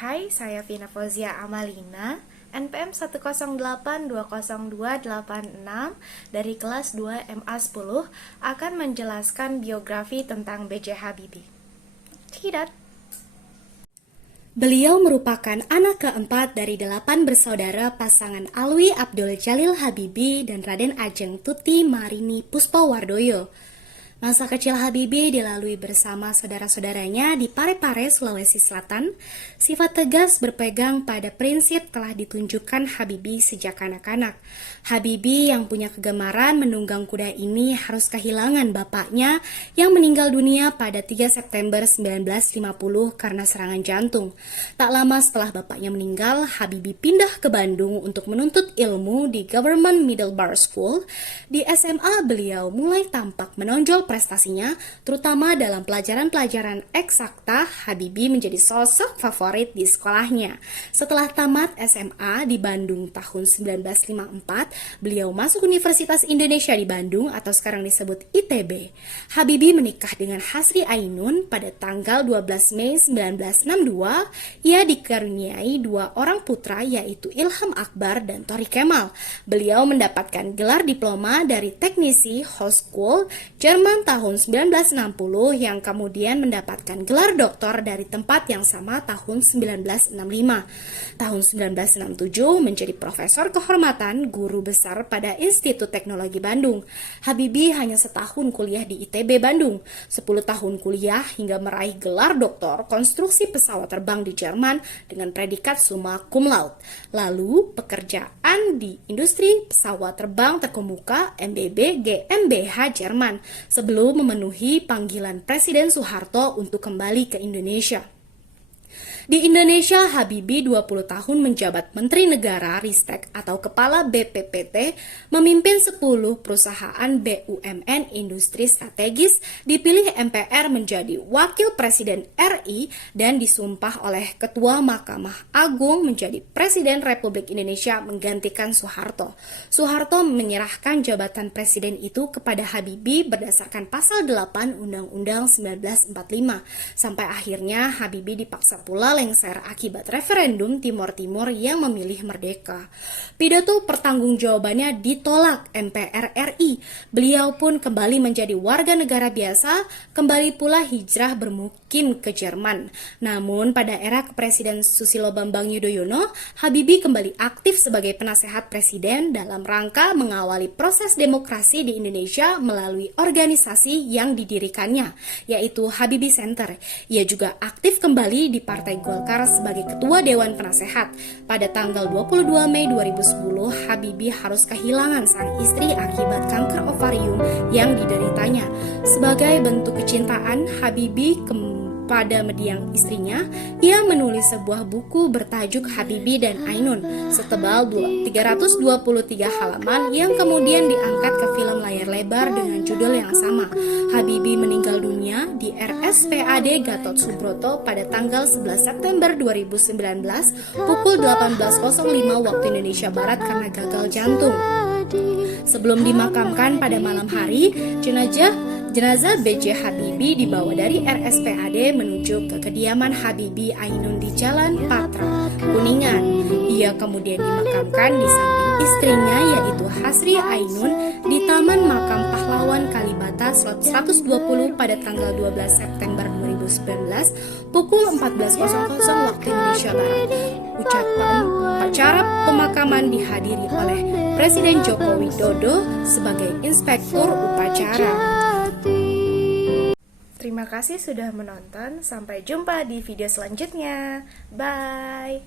Hai, saya Vina Fauzia Amalina, NPM 108202886 dari kelas 2 MA10 akan menjelaskan biografi tentang B.J. Habibie. Tidak. Beliau merupakan anak keempat dari 8 bersaudara pasangan Alwi Abdul Jalil Habibie dan Raden Ajeng Tuti Marini Puspawardoyo. Masa kecil Habibie dilalui bersama saudara-saudaranya di Parepare, Sulawesi Selatan. Sifat tegas berpegang pada prinsip telah ditunjukkan Habibie sejak kanak-kanak. Habibie yang punya kegemaran menunggang kuda ini harus kehilangan bapaknya yang meninggal dunia pada 3 September 1950 karena serangan jantung. Tak lama setelah bapaknya meninggal, Habibie pindah ke Bandung untuk menuntut ilmu di Government Middle Bar School. Di SMA beliau mulai tampak menonjol prestasinya, terutama dalam pelajaran-pelajaran eksakta. Habibie menjadi sosok favorit di sekolahnya. Setelah tamat SMA di Bandung tahun 1954, beliau masuk Universitas Indonesia di Bandung atau sekarang disebut ITB. Habibie menikah dengan Hasri Ainun pada tanggal 12 Mei 1962. Ia dikaruniai 2 orang putra yaitu Ilham Akbar dan Tori Kemal. Beliau mendapatkan gelar diploma dari teknisi Hochschule Jerman tahun 1960 yang kemudian mendapatkan gelar doktor dari tempat yang sama tahun 1965. Tahun 1967 menjadi profesor kehormatan guru besar pada Institut Teknologi Bandung. Habibie hanya setahun kuliah di ITB Bandung, 10 tahun kuliah hingga meraih gelar doktor konstruksi pesawat terbang di Jerman dengan predikat summa cum laude. Lalu pekerjaan di industri pesawat terbang terkemuka MBB GmbH Jerman sebelum memenuhi panggilan Presiden Soeharto untuk kembali ke Indonesia. Di Indonesia, Habibie 20 tahun menjabat Menteri Negara Ristek atau Kepala BPPT, memimpin 10 perusahaan BUMN industri strategis, dipilih MPR menjadi Wakil Presiden RI dan disumpah oleh Ketua Mahkamah Agung menjadi Presiden Republik Indonesia menggantikan Soeharto. Soeharto menyerahkan jabatan presiden itu kepada Habibie berdasarkan pasal 8 Undang-Undang 1945. Sampai akhirnya Habibie dipaksa pula lengser akibat referendum Timor Timur yang memilih merdeka. Pidato pertanggungjawabannya ditolak MPR RI. Beliau pun kembali menjadi warga negara biasa, kembali pula hijrah bermukim ke Jerman. Namun pada era Presiden Susilo Bambang Yudhoyono, Habibie kembali aktif sebagai penasehat presiden dalam rangka mengawali proses demokrasi di Indonesia melalui organisasi yang didirikannya, yaitu Habibie Center. Ia juga aktif kembali di Partai Golkar sebagai Ketua Dewan Penasehat. Pada tanggal 22 Mei 2010, Habibie harus kehilangan sang istri akibat kanker ovarium yang dideritanya. Sebagai bentuk kecintaan Habibie pada mendiang istrinya, ia menulis sebuah buku bertajuk Habibie dan Ainun setebal 323 halaman yang kemudian diangkat ke film layar lebar dengan judul yang sama. Habibie meninggal dunia di RSPAD Gatot Subroto pada tanggal 11 September 2019 pukul 18.05 waktu Indonesia Barat karena gagal jantung. Sebelum dimakamkan pada malam hari, jenazah B.J. Habibie dibawa dari RSPAD menuju ke kediaman Habibie Ainun di Jalan Patra, Kuningan. Ia kemudian dimakamkan di samping istrinya yaitu Hasri Ainun di Taman Makam Pahlawan Kalibata Slot 120 pada tanggal 12 September 2019 pukul 14.00 waktu Indonesia Barat. Upacara pemakaman dihadiri oleh Presiden Joko Widodo sebagai inspektur upacara. Terima kasih sudah menonton. Sampai jumpa di video selanjutnya. Bye.